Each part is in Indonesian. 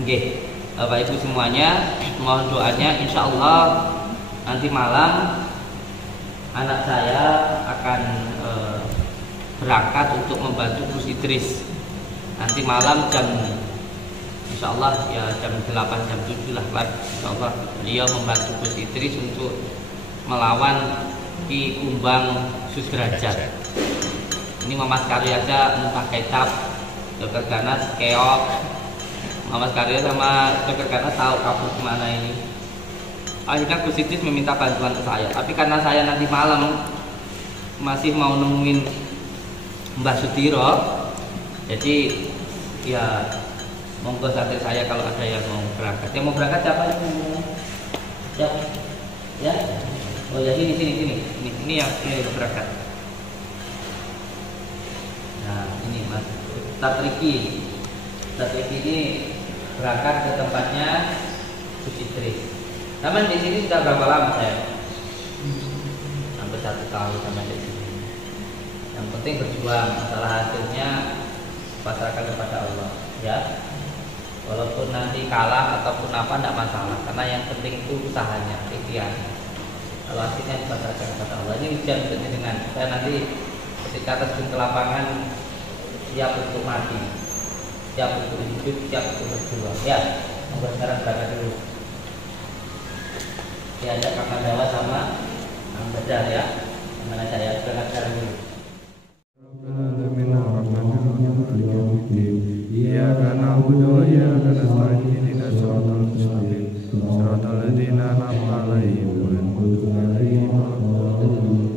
Oke, Bapak Ibu semuanya, mohon doanya. Insya Allah nanti malam anak saya akan berangkat untuk membantu Gus Idris. Nanti malam insya Allah ya jam 8 jam 7 lah, insya Allah beliau membantu Gus Idris untuk melawan Ki Kumbang Sudrajat. Ini Mas Karya aja entah kitab Dr. Ganas keok, Mas Karya sama Dr. Ganas tahu kabur kemana ini. Akhirnya Gus Idris meminta bantuan ke saya, tapi karena saya nanti malam masih mau nemuin Mbah Sudiro, jadi ya monggo santri saya kalau ada yang mau berangkat. Yang mau berangkat siapa ini? Ya? Oh ya ini yang berangkat. Nah ini Mas Tatriki ini berangkat ke tempatnya Gus Idris. Namun di sini sudah berapa lama saya? Hampir 1 tahun sampai di sini. Yang penting berjuang, masalah hasilnya pasrahkan kepada Allah, ya. Walaupun nanti kalah ataupun apa tidak masalah, karena yang penting itu usahanya, ikhtiarnya. Kalau hasilnya dipasrahkan kepada Allah. Ini ujian dengan saya nanti ketika terjun ke lapangan siap untuk mati, siap untuk hidup, siap untuk berjuang. Ya, monggo sekarang berangkat dulu. Diajak Kak Mandawa sama Kang Badar ya. Mana saya berangkat sekarang dulu. Iyyaka na'budu wa iyyaka nasta'in ihdinas siratal mustaqim siratal ladzina an'amta 'alaihim ghairil maghdubi 'alaihim waladdallin.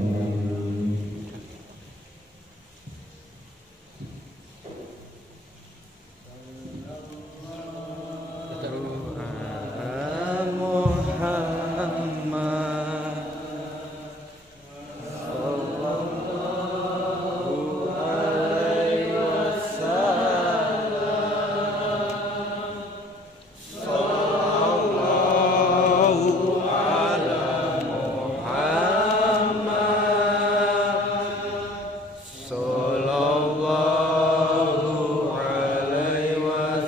Sallallahu alaihi wasallam.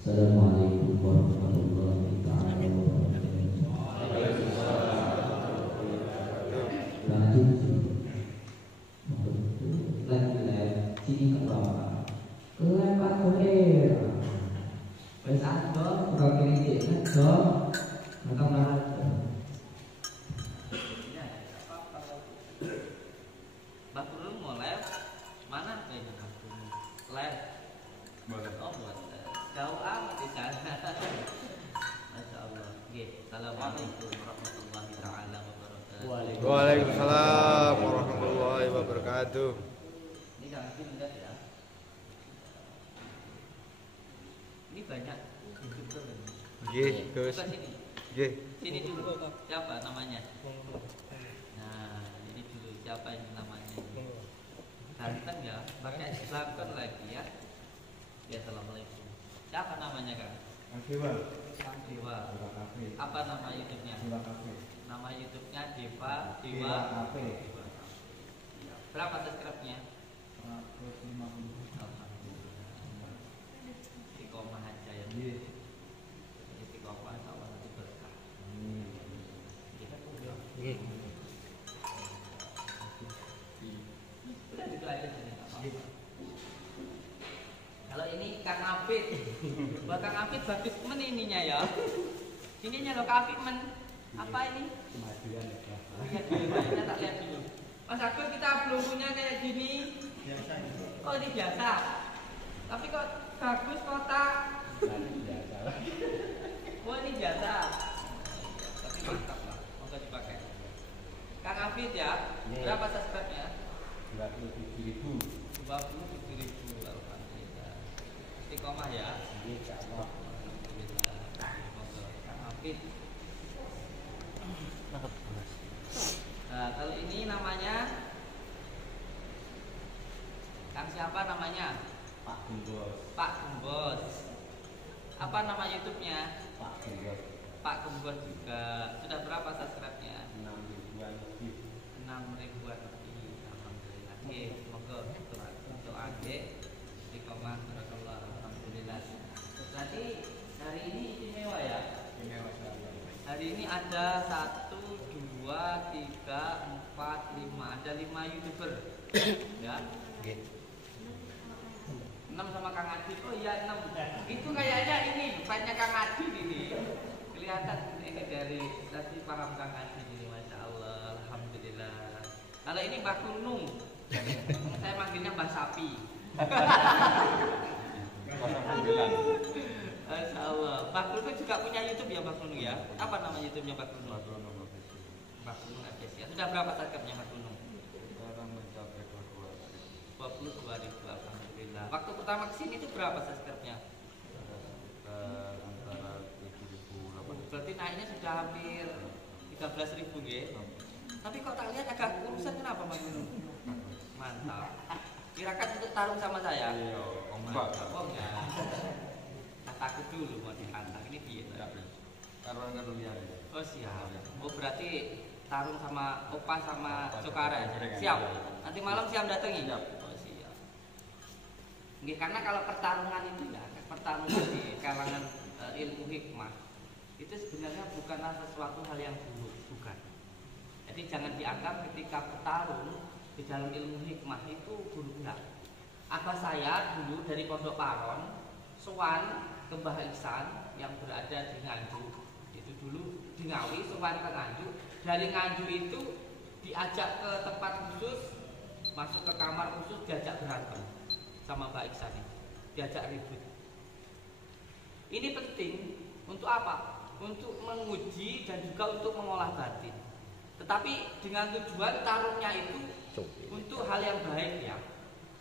Assalamualaikum warahmatullahi taala wabarakatuh. Lanjut. ada atau nggak ada? Mbak Turun mau live mana kayaknya Mbak Turun live Boleh. oh buat jauh amat di sana. Masya Allah. Oke, assalamualaikum warahmatullahi taala wabarakatuh. Waalaikumsalam warahmatullahi wabarakatuh. Ini jangan pindah ya. Ini banyak youtuber ini. Nggih, Gus. Bukan sini. Nggih. Sini dulu. Siapa namanya? Nah, ini dulu siapa ini namanya? Ganteng ya, pakai lakon lagi ya. Ya, assalamualaikum. Siapa namanya Kang? Dewa. Dewa. Apa nama YouTube-nya? Nama YouTube-nya Dewa Dewa Cafe. Berapa subscribe-nya? 150. Alhamdulillah. Istiqomah aja ya. Istiqomah sama nanti berkah. Udah gitu aja sini. Kalau ini Kang Afid, buat Kang Afid bagus men ininya ya. Ininya loh Kang Afid men. Apa ini? Kemajuan ya. Lihat dulu, kita tak lihat dulu. Mas Agus kita belum punya kayak gini. Biasa ini. Oh ini biasa. Tapi kok bagus kotak. Biasa. Oh ini biasa. Tapi mantap lah, moga dipakai. Kang Afid ya, berapa subscribe-nya? 27.000. 27.000. Alhamdulillah. Istiqomah ya. Insyaallah. Alhamdulillah. Moga Kang Afid. Nah, kalau ini namanya Kang siapa namanya? Pak Gembos. Pak Gembos. Apa nama YouTube-nya? Pak Gembos. Pak Gembos juga. Sudah berapa subscribe-nya? 6.000-an lebih. 6.000-an lebih. Alhamdulillah. Oke, semoga untuk adik istiqomah barakallah. Alhamdulillah. Berarti hari ini istimewa ya? Istimewa sekali. Hari ini ada 1, 2, 3, 4, 5. Ada 5 YouTuber. Ya. 6 sama Kang Adi. Oh iya 6. Itu kayaknya ini bukannya Kang Adi ini. Kelihatan ini dari tadi paham Kang Adi ini, Masya Allah. Alhamdulillah. Kalau ini Mbak Kunung. Saya manggilnya Mbak Sapi. Masya Allah. Mbak Kunung juga punya YouTube ya Mbak Kunung ya? Apa nama YouTube-nya Mbak Kunung? Mbak Kunung ya. Sudah berapa subscribe-nya Mbak Kunung? Sekarang mencapai 22.000. Alhamdulillah. Waktu pertama kesini itu berapa subscribe-nya? antara 7.000 Berarti naiknya sudah hampir 13.000 ya. Tapi kok tak lihat agak kurusan, kenapa Mas Gunung? Mantap. Kirakan untuk tarung sama saya? Iya, enggak. Oh enggak. Takut dulu mau ditantang. Ini piye? Karena liar. Oh siap. Oh berarti tarung sama Opa sama Sokara. Siap. Nanti malam siap datangi. Siap. Oh siap. Nggih, karena kalau pertarungan itu ya, pertarungan di kalangan ilmu hikmah itu sebenarnya bukanlah sesuatu hal yang buruk, bukan. Jadi jangan dianggap ketika bertarung di dalam ilmu hikmah itu buruk, enggak. Abah saya dulu dari Pondok Paron, sowan ke Mbah Ihsan yang berada di Nganjuk. Itu dulu di Ngawi, sowan ke Nganjuk. Dari Nganjuk itu diajak ke tempat khusus, masuk ke kamar khusus, diajak berantem sama Mbah Ihsan ini. Diajak ribut. Ini penting untuk apa? Untuk menguji dan juga untuk mengolah batin. Tetapi dengan tujuan tarungnya itu untuk hal yang baik ya.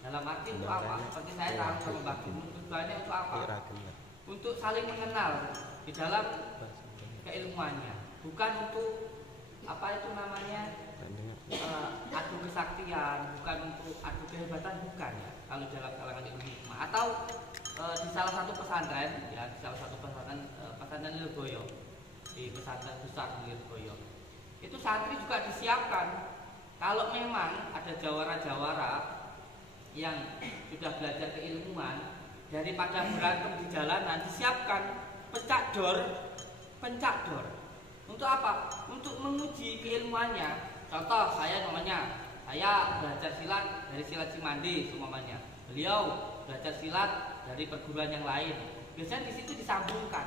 Dalam arti untuk apa? Seperti saya taruh sama Mbak Gunung, tujuannya untuk apa? Untuk saling mengenal di dalam keilmuannya, bukan untuk apa itu namanya adu kesaktian, bukan untuk adu kehebatan, bukan ya. Kalau dalam kalangan ilmu hikmah atau di salah satu pesantren ya, di salah satu pesantren Lirboyo, di pesantren besar Lirboyo, itu santri juga disiapkan. Kalau memang ada jawara-jawara yang sudah belajar keilmuan, daripada berantem di jalanan, disiapkan pencak dor. Untuk apa? Untuk menguji keilmuannya. Contoh saya namanya, saya belajar silat dari silat Cimandi semuanya. Beliau belajar silat dari perguruan yang lain. Biasanya di situ disambungkan.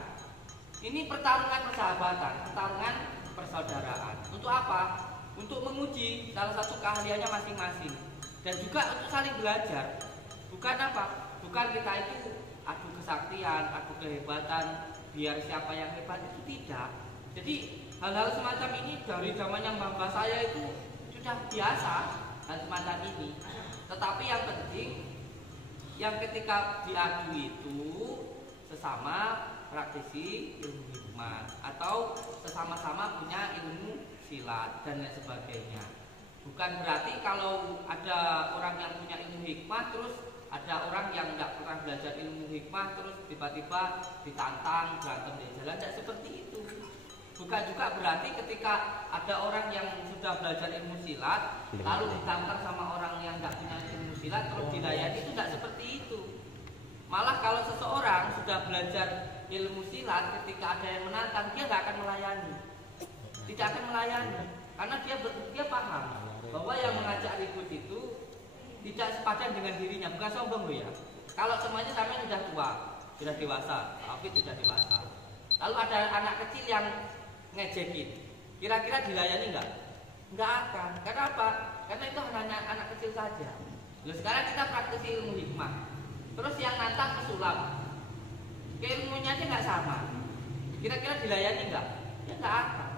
Ini pertarungan persahabatan, pertarungan persaudaraan. Untuk apa? Untuk menguji salah satu keahliannya masing-masing dan juga untuk saling belajar. Bukan apa? Bukan kita itu adu kesaktian, adu kehebatan, biar siapa yang hebat, itu tidak. Jadi hal-hal semacam ini dari zamannya mbah saya itu sudah biasa hal semacam ini. Tetapi yang penting yang ketika diadu itu sesama praktisi ilmu hikmah atau sesama-sama punya ilmu silat dan lain sebagainya. Bukan berarti kalau ada orang yang punya ilmu hikmah terus ada orang yang nggak pernah belajar ilmu hikmah terus tiba-tiba ditantang berantem di jalan, tidak seperti itu. Bukan juga berarti ketika ada orang yang sudah belajar ilmu silat lalu ditantang sama orang yang nggak punya ilmu silat terus dilayani, itu tidak seperti itu. Malah kalau seseorang sudah belajar ilmu silat, ketika ada yang menantang, dia nggak akan melayani, tidak akan melayani, karena dia paham bahwa yang mengajak ribut itu tidak sepadan dengan dirinya, bukan sombong loh ya. Kalau semuanya sampai sudah tua, sudah dewasa, tapi sudah dewasa, lalu ada anak kecil yang ngejekin, kira-kira dilayani nggak? Nggak akan. Karena apa? Karena itu hanya anak kecil saja. Lalu sekarang kita praktisi ilmu hikmah. Terus yang nantang pesulap, keilmunya aja nggak sama, kira-kira dilayani nggak? Ya nggak akan.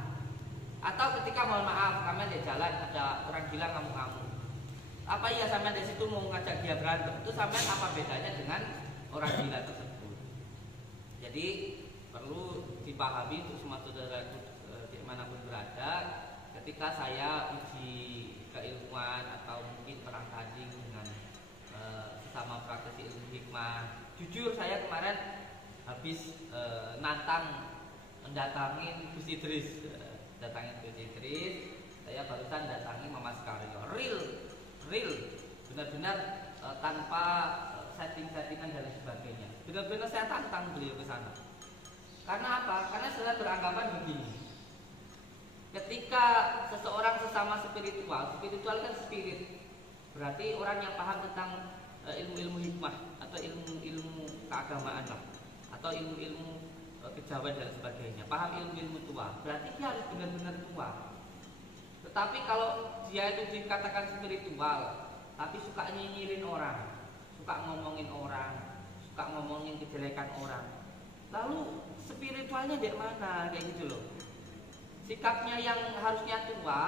Atau ketika mohon maaf, kami di jalan ada orang gila ngamuk-ngamuk, apa iya sampean di situ mau ngajak dia berantem? Itu sampean apa bedanya dengan orang gila tersebut? Jadi perlu dipahami untuk semua saudara dimanapun berada, ketika saya uji keilmuan atau mungkin perang tanding dengan sesama praktisi ilmu hikmah. Jujur saya kemarin habis mendatangin Gus Idris, saya barusan datangi Mama Skaryo. Real, benar-benar tanpa setting-settingan dan sebagainya. Benar-benar saya tantang beliau ke sana. Karena apa? Karena saya beranggapan begini. Ketika seseorang sesama spiritual kan spirit. Berarti orang yang paham tentang ilmu-ilmu hikmah atau ilmu-ilmu keagamaan lah, atau ilmu-ilmu kejawen dan sebagainya, paham ilmu-ilmu tua, berarti dia harus benar-benar tua. Tetapi kalau dia itu dikatakan spiritual, tapi suka nyinyirin orang, suka ngomongin orang, suka ngomongin kejelekan orang, lalu spiritualnya di mana? Kayak gitu loh. Sikapnya yang harusnya tua,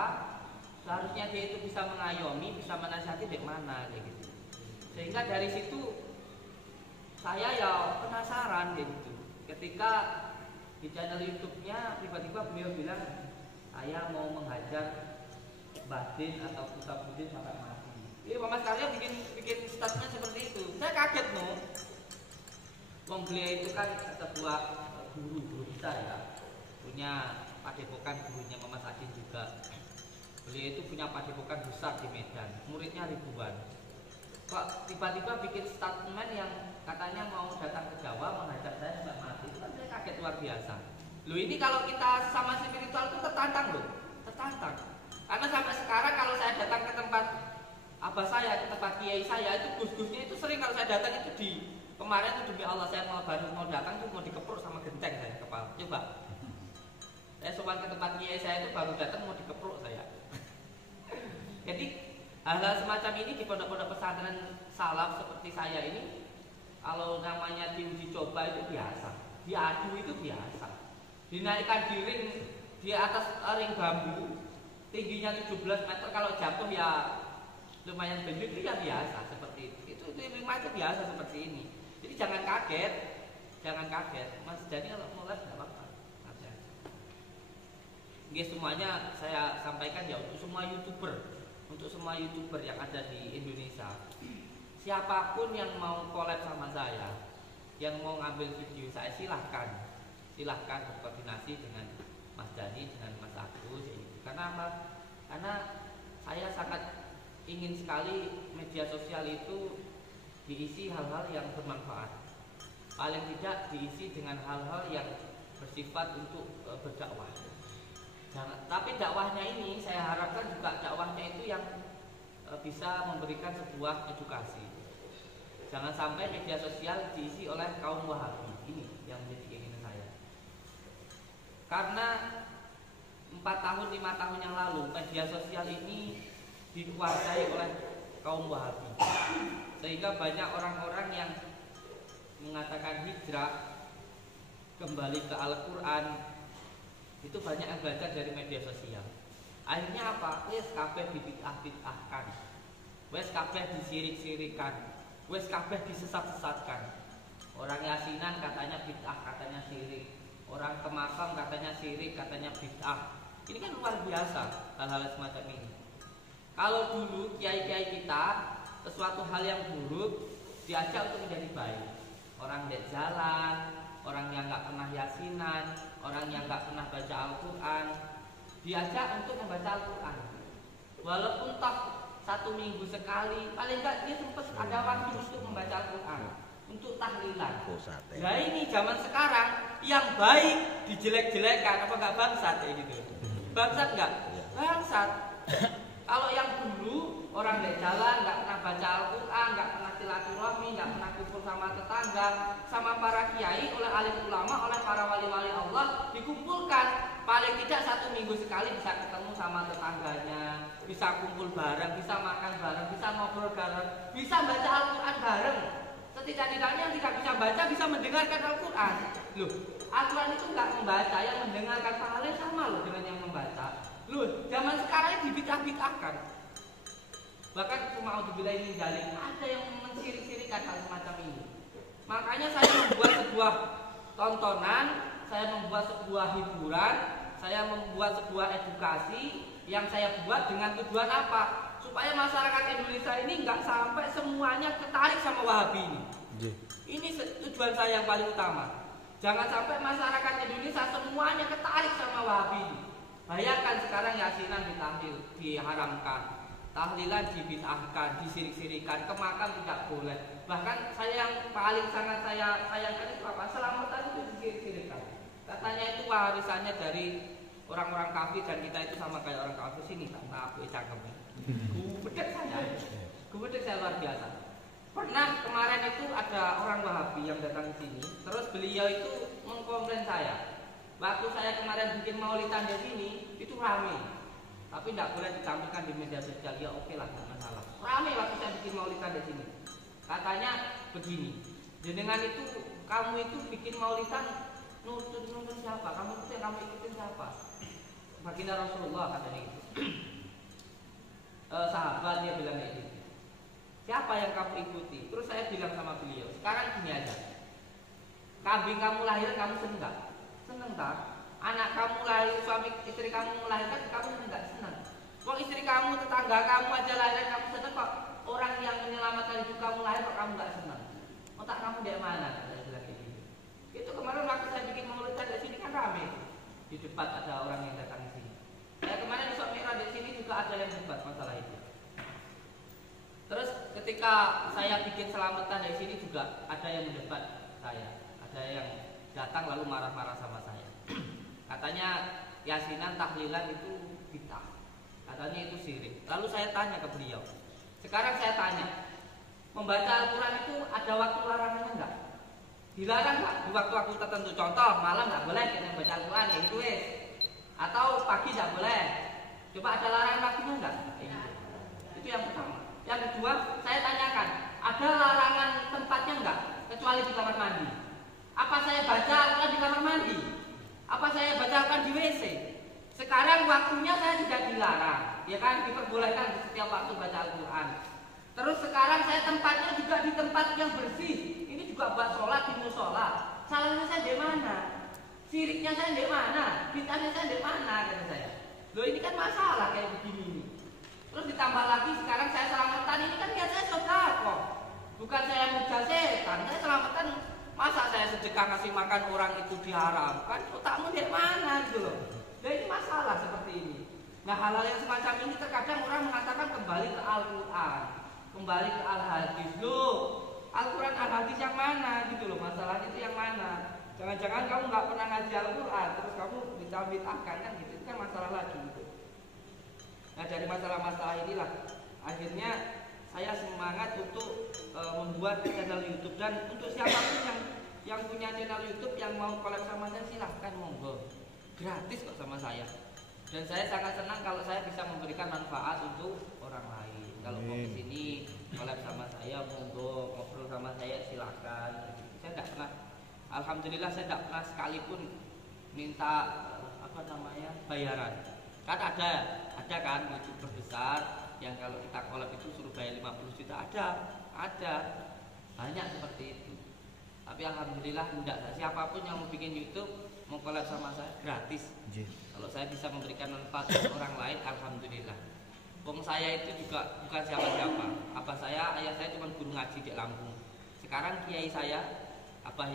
seharusnya dia itu bisa mengayomi, bisa menasihati di mana kayak gitu. Sehingga dari situ saya ya penasaran gitu. Ketika di channel YouTube-nya tiba-tiba beliau bilang saya mau menghajar batin atau Putabudin sampai mati. Jadi Mama sekalian bikin statement seperti itu. Saya kaget no. Wong beliau itu kan sebuah guru besar ya, punya padepokan, gurunya Mama Sadin juga. Beliau itu punya padepokan besar di Medan, muridnya ribuan. Kok tiba-tiba bikin statement yang katanya mau datang ke Jawa mengajar saya sampai mati, itu kan saya kaget luar biasa. Loh ini kalau kita sama spiritual itu tertantang loh, tertantang. Karena sampai sekarang kalau saya datang ke tempat abah saya, ke tempat kiai saya, itu gus-gusnya itu sering kalau saya datang itu kemarin itu demi Allah saya baru mau datang itu mau dikepruk sama genteng saya kepala. Coba. Saya sopan ke tempat kiai saya itu baru datang mau dikepruk saya. Jadi hal-hal semacam ini di pondok-pondok pesantren salaf seperti saya ini, kalau namanya diuji coba itu biasa, diadu itu biasa. Dinaikkan di ring di atas ring bambu, tingginya 17 meter, kalau jatuh ya lumayan benjut, itu ya biasa seperti itu. Itu ring macam biasa seperti ini. Jadi jangan kaget, Mas. Jadi kalau mulai tidak apa-apa. Semuanya saya sampaikan ya untuk semua YouTuber yang ada di Indonesia. Siapapun yang mau collab sama saya, yang mau ngambil video saya, silahkan berkoordinasi dengan Mas Dani, dengan Mas Agus. Karena apa? Karena saya sangat ingin sekali media sosial itu diisi hal-hal yang bermanfaat. Paling tidak diisi dengan hal-hal yang bersifat untuk berdakwah. Tapi dakwahnya ini saya harapkan juga dakwahnya itu yang bisa memberikan sebuah edukasi. Jangan sampai media sosial diisi oleh kaum Wahabi. Ini yang menjadi keinginan saya. Karena 4 tahun 5 tahun yang lalu media sosial ini dikuasai oleh kaum Wahabi, sehingga banyak orang-orang yang mengatakan hijrah kembali ke Al-Quran itu banyak yang belajar dari media sosial. Akhirnya apa? Wes kabeh dibid'ah-bid'ahkan, wes kabeh disirik-sirikan, wes kabeh disesat-sesatkan. Orang yasinan katanya bid'ah, katanya syirik. Orang ke makam katanya syirik, katanya bid'ah. Ini kan luar biasa hal-hal semacam ini. Kalau dulu kiai-kiai kita sesuatu hal yang buruk diajak untuk menjadi baik. Orang di jalan, orang yang nggak pernah yasinan, orang yang nggak pernah baca Al-Quran, diajak untuk membaca Al-Quran. Walaupun toh 1 minggu sekali, paling nggak dia sempat ada waktu untuk membaca Al-Quran, untuk tahlilan. Nah ini zaman sekarang yang baik dijelek-jelekan, apa nggak bangsat ya gitu? Bangsat nggak? Bangsat. Kalau yang dulu orang di jalan nggak pernah baca Al-Quran, nggak pernah silaturahmi, nggak pernah kumpul sama tetangga, sama para kiai, oleh alim ulama, oleh para wali-wali Allah dikumpulkan. Paling tidak 1 minggu sekali bisa ketemu sama tetangganya, bisa kumpul bareng, bisa makan bareng, bisa ngobrol bareng, bisa baca Al-Quran bareng. Setidak-tidaknya yang tidak bisa baca bisa mendengarkan Al-Quran. Loh, Al-Quran itu nggak membaca, yang mendengarkan pahalanya sama loh dengan yang membaca. Loh, zaman sekarang ini dibid'ah-bid'ahkan. Bahkan cuma auzubillahi min dzalik, ada yang mensirik-sirikan hal semacam ini. Makanya saya membuat sebuah tontonan, saya membuat sebuah hiburan, saya membuat sebuah edukasi yang saya buat dengan tujuan apa? Supaya masyarakat Indonesia ini nggak sampai semuanya ketarik sama Wahabi ini. Ini tujuan saya yang paling utama. Jangan sampai masyarakat Indonesia semuanya ketarik sama Wahabi ini. Bayangkan sekarang yasinan ditahlil, diharamkan, tahlilan dibid'ahkan, disirik-sirikan, ke makam tidak boleh. Bahkan saya yang paling sangat saya sayangkan itu apa? Selamatan itu disirik-sirikan. Katanya itu warisannya dari orang-orang kafir dan kita itu sama kayak orang kafir. Sini tak aku cakep. Gubedek saya luar biasa. Pernah kemarin itu ada orang Wahabi yang datang ke sini, terus beliau itu mengkomplain saya. Waktu saya kemarin bikin maulidan di sini itu rame, tapi tidak boleh ditampilkan di media sosial. Ya oke lah, tidak masalah. Rame waktu saya bikin maulidan di sini. Katanya begini, dengan itu kamu itu bikin maulidan nonton siapa? Kamu itu yang kamu ikutin siapa? Baginda Rasulullah katanya itu. Sahabat dia bilang kayak gitu. Siapa yang kamu ikuti? Terus saya bilang sama beliau, sekarang gini aja. Kambing kamu lahir kamu seneng gak? Seneng tak? Anak kamu lahir, suami istri kamu melahirkan kamu seneng gak? Seneng. Kok istri kamu, tetangga kamu aja lahir kamu seneng, kok orang yang menyelamatkan hidup kamu lahir kok kamu gak seneng? Otak kamu dari mana? Saya bilang kayak gitu. Itu kemarin waktu saya bikin maulidan di sini kan rame. Di debat ada orang yang datang di sini. Ya kemarin besok Mi'raj di sini juga ada yang debat masalah itu. Terus ketika saya bikin selamatan di sini juga ada yang mendebat saya, ada yang datang lalu marah-marah sama saya. Katanya yasinan tahlilan itu bid'ah, katanya itu syirik. Lalu saya tanya ke beliau. Sekarang saya tanya, membaca Al-Quran itu ada waktu larangannya enggak? Dilarang nggak di waktu-waktu tertentu? Contoh malam nggak boleh kita baca Al-Quran ya itu atau pagi nggak boleh. Coba ada larangan waktunya nggak? Itu yang pertama. Yang kedua, saya tanyakan, ada larangan tempatnya enggak? Kecuali di kamar mandi. Apa saya baca Al-Quran di kamar mandi? Apa saya baca Al-Quran di WC? Sekarang waktunya saya tidak dilarang, ya kan? Diperbolehkan di setiap waktu baca Al-Quran. Terus sekarang saya tempatnya juga di tempat yang bersih. Ini juga buat sholat di musola. Salahnya saya di mana? Siriknya saya di mana? Bid'ahnya saya di mana? Kata saya. Loh ini kan masalah kayak begini ini. Terus ditambah lagi sekarang saya selamatan, ini kan niat saya sedekah. Bukan saya muja setan, saya selamatan. Masa saya sedekah ngasih makan orang itu diharamkan? Otakmu di mana gitu loh. Nah ini masalah seperti ini. Nah hal-hal yang semacam ini terkadang orang mengatakan kembali ke Al-Quran, kembali ke Al-Hadis. Loh, Al-Quran Al-Hadis yang mana gitu loh, masalahnya itu yang mana. Jangan-jangan kamu nggak pernah ngaji Al-Quran, terus kamu dicabit-ahkan kan gitu, itu kan masalah lagi gitu. Nah dari masalah-masalah inilah akhirnya saya semangat untuk membuat channel YouTube. Dan untuk siapapun yang punya channel YouTube yang mau collab sama saya silahkan monggo. gratis kok sama saya. Dan saya sangat senang kalau saya bisa memberikan manfaat untuk orang lain. Kalau mau ke sini collab sama saya, monggo, ngobrol sama saya silakan. Saya tidak pernah, alhamdulillah saya tidak pernah sekalipun minta bayaran. Kan ada kan YouTuber besar yang kalau kita collab itu suruh bayar 50 juta, ada banyak seperti itu. Tapi alhamdulillah tidak, siapapun yang mau bikin YouTube mau collab sama saya gratis. Kalau saya bisa memberikan manfaat untuk orang lain, alhamdulillah. Wong saya itu juga bukan siapa-siapa. Ayah saya cuma guru ngaji di Lampung. Sekarang kiai saya, Abah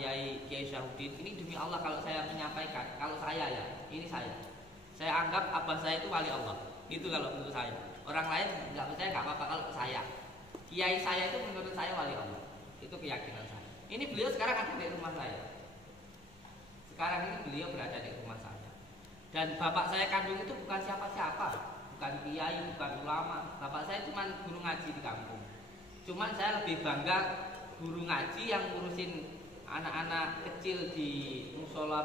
Kiai Syahudin, ini demi Allah kalau saya menyampaikan, kalau saya ya, ini saya anggap abah saya itu wali Allah. Itu kalau menurut saya. Orang lain nggak percaya nggak apa-apa, kalau saya, kiai saya itu menurut saya wali Allah. Itu keyakinan saya. Ini beliau sekarang ada di rumah saya. Sekarang ini beliau berada di rumah saya. Dan bapak saya kandung itu bukan siapa-siapa, bukan kiai, bukan ulama. Bapak saya cuma guru ngaji di kampung. Cuman saya lebih bangga guru ngaji yang ngurusin anak-anak kecil di musola,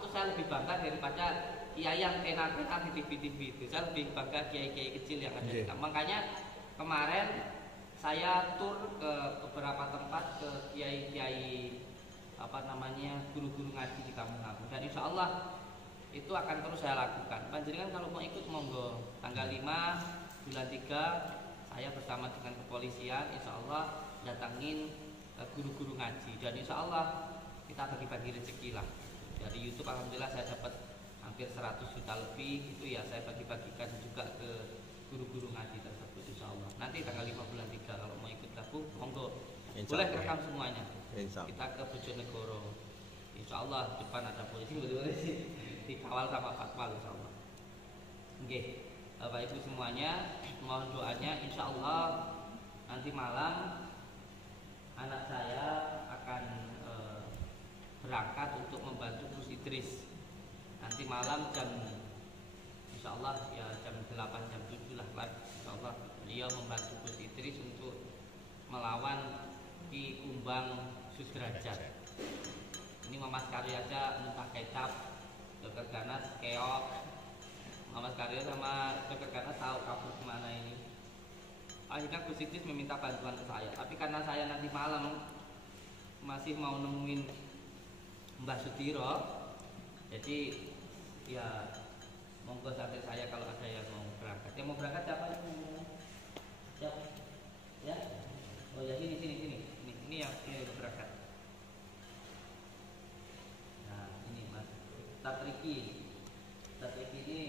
itu saya lebih bangga daripada kiai yang tenar-tenar di TV itu. Saya lebih bangga kiai-kiai kecil yang ada di kampung. Makanya kemarin saya tur ke beberapa tempat, ke kiai-kiai guru-guru ngaji di kampung-kampung. Dan insya Allah itu akan terus saya lakukan. Panjenengan kalau mau ikut monggo. Tanggal 5 bulan 3 saya bersama dengan kepolisian insya Allah datangin guru-guru ngaji. Dan insya Allah kita bagi-bagi rezeki lah. Dari YouTube alhamdulillah saya dapat hampir 100 juta lebih. Itu ya saya bagi-bagikan juga ke guru-guru ngaji tersebut insya Allah. Nanti tanggal 5 bulan 3 kalau mau ikut gabung monggo. Boleh rekam semuanya. Kita ke Bojonegoro. Insya Allah depan ada polisi, dikawal sama Fatwa insya Allah. Oke, Bapak Ibu semuanya, mohon doanya. Insya Allah nanti malam anak saya akan berangkat untuk membantu Gus Idris. Nanti malam insya Allah ya jam 8 jam 7 lah, insya Allah beliau membantu Gus Idris untuk melawan Ki Kumbang Susdrajat. Ini Mas Karyo aja entah kecap, Dr. Ganas keok, Mas Karyo sama Dr. Ganas tahu kabur kemana ini. Akhirnya Gus Idris meminta bantuan ke saya, tapi karena saya nanti malam masih mau nemuin Mbah Sudiro, jadi ya monggo sampai saya kalau ada yang mau berangkat. Yang mau berangkat siapa? Siapa? Ya? Oh ya ini yang berangkat. Nah ini Mas Tatriki ini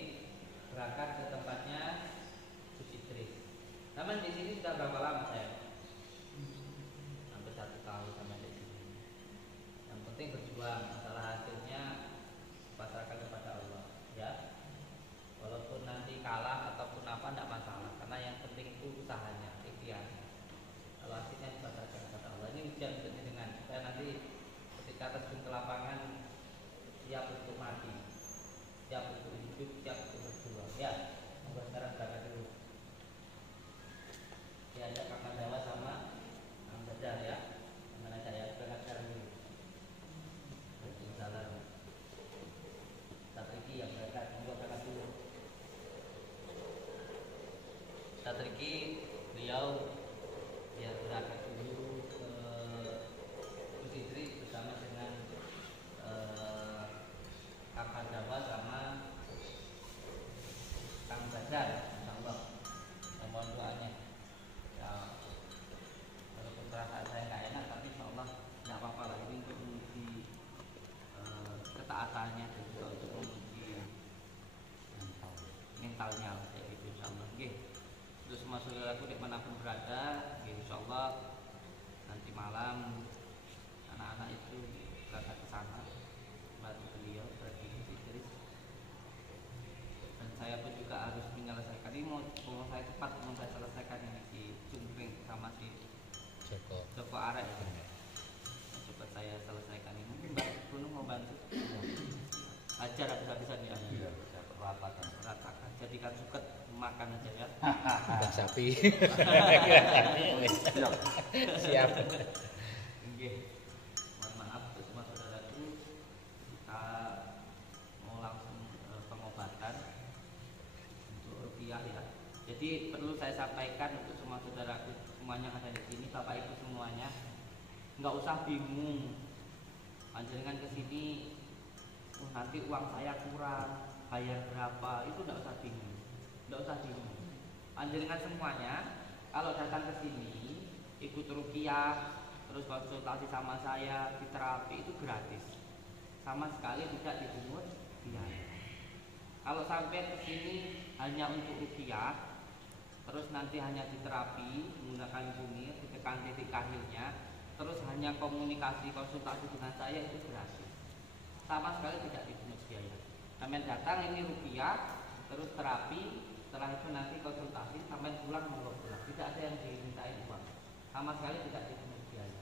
berangkat ke tempatnya Gus Idris. Taman di sini sudah berapa lama saya? Hampir 1 tahun sama di sini. Yang penting berjuang, masalah hasilnya pasrahkan kepada Allah, ya. Walaupun nanti kalah ataupun apa tidak masalah, karena yang penting itu usahanya, ikhtiar. Kalau hasilnya dipasrahkan kepada Allah. Ini ujian untuk dengan saya nanti ketika terjun ke lapangan siap untuk mati, siap untuk hidup, siap untuk berjuang. Ya, monggo sekarang berangkat dulu. Diajak Kakak Jawa sama Kang Badar ya. Mana saya berangkat sekarang dulu. Waalaikumsalam. Tatriki yang berangkat, monggo berangkat dulu. Tatriki beliau ya berangkat dulu ke Gus Idris bersama dengan Kakak Jawa sama Kang Badar, insyaallah. Mohon doanya. Ya, walaupun perasaan saya nggak enak, tapi insyaallah nggak apa-apa lah. Ini untuk menguji ketaatannya dan juga untuk menguji mentalnya kayak gitu insyaallah. Oke. Terus semua saudaraku dimanapun berada, insyaallah nanti malam anak-anak itu berangkat ke sana bantu beliau berarti Idris. Dan saya pun juga harus menyelesaikan ini, mau saya cepat mau saya selesaikan ini si Cungkring sama si Joko Arek. Cepat saya selesaikan ini. Mungkin Mbak Bruno mau bantu. Ajar habis-habisan ya. Iya, saya ratakan. Jadikan suket makan aja ya. Mbak sapi. Siap. Oke. Mohon maaf semua saudaraku. Kita mau langsung Jadi perlu saya sampaikan untuk semua saudaraku semuanya yang ada di sini, Bapak Ibu semuanya, nggak usah bingung. Panjenengan ke sini, nanti uang saya kurang, bayar berapa? Itu nggak usah bingung, nggak usah bingung. Panjenengan semuanya, kalau datang ke sini, ikut ruqyah, terus konsultasi sama saya di terapi itu gratis, sama sekali tidak dipungut biaya. Kalau sampai ke sini hanya untuk ruqyah, terus nanti hanya di terapi menggunakan bumi, ditekan titik kahilnya, terus hanya komunikasi konsultasi dengan saya itu gratis, sama sekali tidak dipungut biaya. Sampai datang ini ruqyah, terus terapi, setelah itu nanti konsultasi, sampai pulang mau pulang, tidak ada yang dimintain uang, sama sekali tidak dipungut biaya.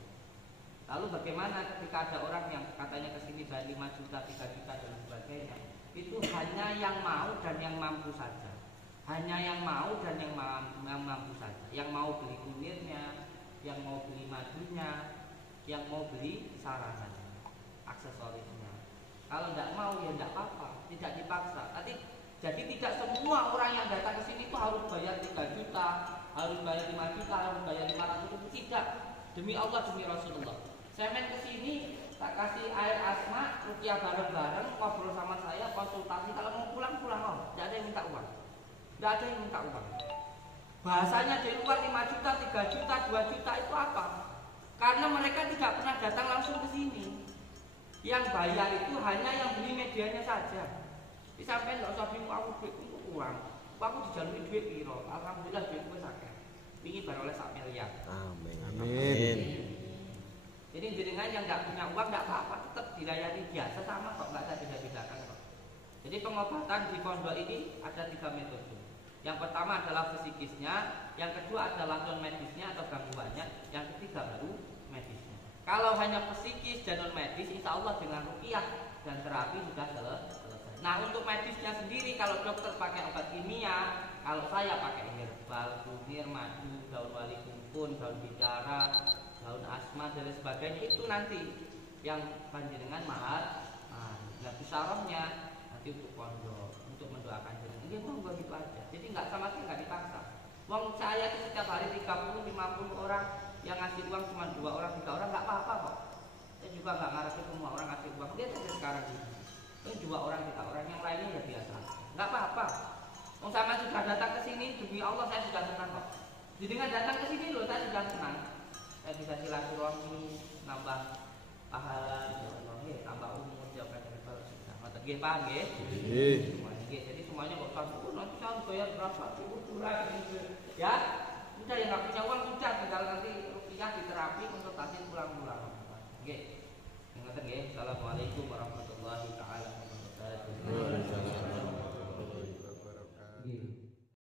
Lalu bagaimana ketika ada orang yang katanya kesini bayar 5 juta, 3 juta dan sebagainya? Itu hanya yang mau dan yang mampu saja. Hanya yang mau dan yang mampu saja. Yang mau beli kulirnya, yang mau beli madunya, yang mau beli sarananya, aksesorisnya. Kalau tidak mau ya tidak apa-apa, tidak dipaksa. Jadi tidak semua orang yang datang ke sini itu harus bayar 3 juta, harus bayar 5 juta, harus bayar 500 ribu. Tidak. Demi Allah, demi Rasulullah. Saya main ke sini, tak kasih air asma, ruqyah bareng-bareng, ngobrol sama saya, konsultasi. Kalau mau pulang, oh, tidak ada yang minta uang. Tidak ada yang minta uang. Bahasanya di luar 5 juta, 3 juta, 2 juta itu apa? Karena mereka tidak pernah datang langsung ke sini. Yang bayar itu hanya yang beli medianya saja. Disampaikan tidak usah bingung, aku duit itu kurang. Aku dijalui duit piro. Alhamdulillah duit gue sakit. Ingin baru oleh 1 miliar. Amin. Jadi jenengan yang tidak punya uang tidak apa-apa, tetap dilayani biasa sama kok, nggak ada beda-bedakan kok. Jadi pengobatan di pondok ini ada 3 metode. Yang pertama adalah fisikisnya, yang kedua adalah non medisnya atau gangguannya, yang ketiga baru medisnya. Kalau hanya psikis dan non medis, insya Allah dengan ruqyah dan terapi sudah selesai. Nah untuk medisnya sendiri, kalau dokter pakai obat kimia, kalau saya pakai herbal, kunir, madu, daun wali kumpun, daun bidara, daun asma dan sebagainya, itu nanti yang panjenengan mahal. Nah bisarohnya nanti untuk pondok, untuk mendoakan jenengan. Dia mau gitu aja. Jadi nggak sama sekali nggak dipaksa. Uang saya itu setiap hari 30-50 orang, yang ngasih uang cuma 2 orang, 3 orang, nggak apa-apa kok. Saya juga nggak ngarepin semua orang ngasih uang. Lihat aja sekarang ini. Ini 2 orang, 3 orang, yang lainnya ya biasa. Nggak apa-apa. Wong sama sudah datang ke sini, demi Allah saya sudah senang kok. Jadi dengan datang ke sini loh saya sudah senang. Saya bisa silaturahmi, nambah pahala, tambah umur, jauhkan dari sudah. Mata nggih paham nggih? Semuanya nggih. Jadi semuanya kok satu nanti saya harus bayar berapa bulan gitu. Ya. Udah yang nggak punya uang sudah, tinggal nanti ruqyah diterapi konsultasi pulang-pulang. Nggih. Ngoten nggih. Assalamualaikum warahmatullahi taala wabarakatuh.